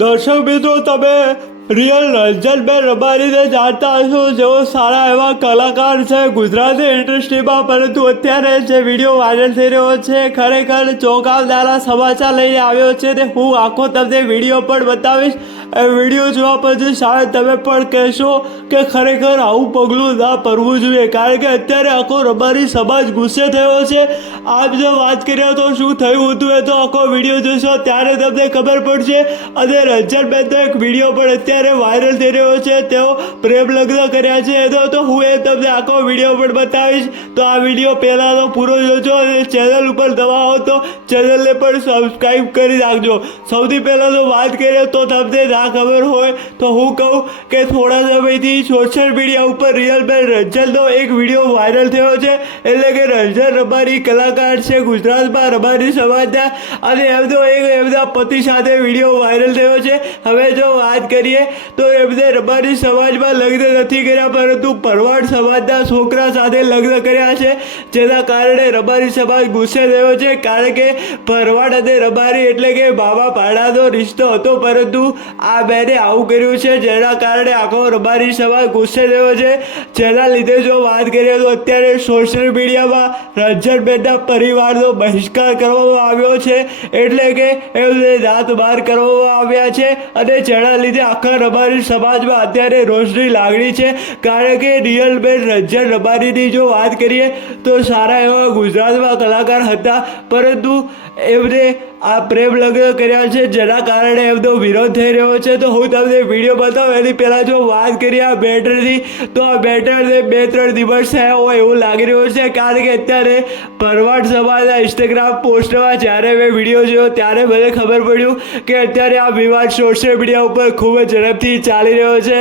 દર્શક મિત્રો તમે રિયલ રંજનબેન રબારીને જાણતા હશો, જેઓ સારા એવા કલાકાર છે, ગુજરાતી ઇન્ડસ્ટ્રીમાં પરંતુ અત્યારે જે વીડિયો વાયરલ થઈ રહ્યો છે, ખરેખર ચોંકાવનારા સમાચાર લઈને આવ્યો છે તે હું આખો તમને વીડિયો પણ બતાવીશ. એ વીડિયો જોવા પછી શાયદ તમે પણ કહેશો કે ખરેખર આવું પગલું ના ભરવું જોઈએ, કારણ કે અત્યારે આખો રબારી સમાજ ગુસ્સે થયો છે. આપ જો વાત કરીએ તો શું થયું હતું એ તો આખો વીડિયો જોશો, ત્યારે તમને ખબર પડશે. અને રંજનબેનનો એક વીડિયો પણ અત્યારે વાયરલ થઈ રહ્યો છે, તેઓ પ્રેમ લગ્ન કર્યા છે. તો તો હું એ તમને આખો વીડિયો પણ બતાવીશ. તો આ વીડિયો પહેલાં તો પૂરો જોજો અને ચેનલ ઉપર દવા હો તો ચેનલને પણ સબસ્ક્રાઈબ કરી રાખજો. સૌથી પહેલાં તો વાત કરીએ તો તમને ના ખબર હોય તો હું કહું કે થોડા સમયથી સોશિયલ મીડિયા ઉપર રિયલ રિયલબેન રંજનનો એક વીડિયો વાયરલ થયો છે. એટલે કે રંજન રબારી કલાકાર છે, ગુજરાતમાં રબારી સમાજના. અને એમનો એક એમના પતિ સાથે વીડિયો વાયરલ થયો છે. હવે જો વાત કરીએ તો એમને રબારી સમાજમાં લગ્ન નથી કર્યા, પરંતુ પરવાડ સમાજના છોકરા સાથે લગ્ન કર્યા છે. જેના કારણે રબારી સમાજ ગુસ્સે થયો છે, કારણ કે ભરવાડ અને રબારી એટલે કે બાબા પાડાનો રિશ્તો હતો, પરંતુ આ બેને આવું કર્યું છે, જેના કારણે આખો રબારી સમાજ ગુસ્સે થયો છે. જેના લીધે જો વાત કરીએ તો અત્યારે સોશિયલ મીડિયામાં રંજનબેનના પરિવારનો બહિષ્કાર કરવામાં આવ્યો છે, એટલે કે એમને રાત બહાર કરવામાં આવ્યા છે, અને જેના લીધે આખા રબારી સમાજમાં અત્યારે રોષની લાગણી છે, કારણ કે રિયલબેન રંજન રબારીની જો વાત કરીએ, તો સારા એવા ગુજરાતમાં કલાકાર હતા, પરંતુ એમને આ પ્રેમ લગ્ન કર્યા છે, જેના કારણે એમનો વિરોધ થઈ રહ્યો છે. તો હું તમને વીડિયો બતાવું, એની પહેલાં જો વાત કરીએ આ બેટરની, તો આ બેટરને બે ત્રણ દિવસ થયા હોય એવું લાગી રહ્યું છે, કારણ કે અત્યારે પરવાડ સમાજના ઇન્સ્ટાગ્રામ પોસ્ટમાં જ્યારે મેં વીડિયો જોયો, ત્યારે મને ખબર પડ્યું કે અત્યારે આ વિવાદ સોશિયલ મીડિયા ઉપર ખૂબ જ ઝડપથી ચાલી રહ્યો છે.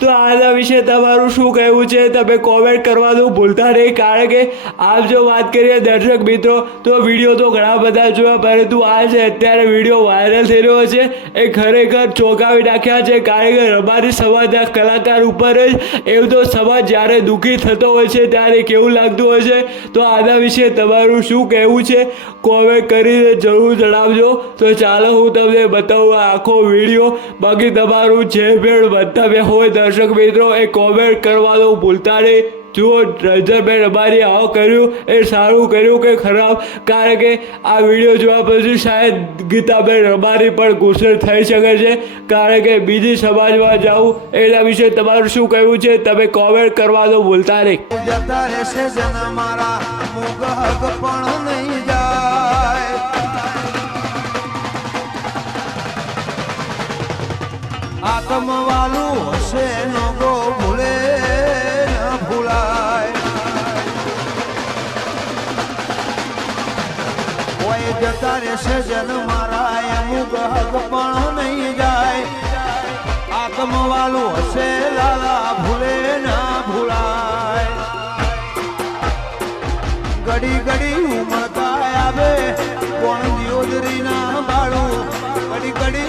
તો આના વિશે તમારું શું કહેવું છે? તમે કોમેન્ટ કરવાનું ભૂલતા નહીં, કારણ કે આપ જો વાત કરીએ દર્શક મિત્રો, તો વીડિયો તો ઘણા બધા જોયા, પરંતુ આ છે અત્યારે વીડિયો વાયરલ થઈ રહ્યો છે, એ ખરેખર ચોંકાવી નાખ્યા છે. કારણ કે રબારી સમાજના કલાકાર ઉપર જ એવતો સમાજ જ્યારે દુઃખી થતો હોય છે, ત્યારે કેવું લાગતું હોય છે? તો આના વિશે તમારું શું કહેવું છે? કોમેન્ટ કરીને જરૂર જણાવજો. તો ચાલો હું તમને બતાવું આખો વીડિયો બાકી તમારું જે ભેળ મંતવ્ય હોય, દર્શક મિત્રો, એ કોમેન્ટ કરવાનું ભૂલતા નહીં. જુઓ રંજનભાઈ રબારી આવો કર્યું, એ સારું કર્યું કે ખરાબ? કારણ કે આ વીડિયો જોવા પછી શાયદ ગીતાબેન રબારી પણ ગુસ્સે થઈ શકે છે. કારણ કે બીજી સમાજમાં જાવું એના વિશે તમારું શું કહેવું છે, તમે કોમેન્ટ દો ભૂલતા નહીં. આત્મવાલું હશે ઓય જતા રહેશે જન મારા અમુક હક પણ નહીં જાય. આત્મવાલું હશે, લાલા ભૂલે ના ભૂલાય. ઘડી ઘડી ઉમળકા આવે કોણ દિયોદરી ના બાળું ઘડી ઘડી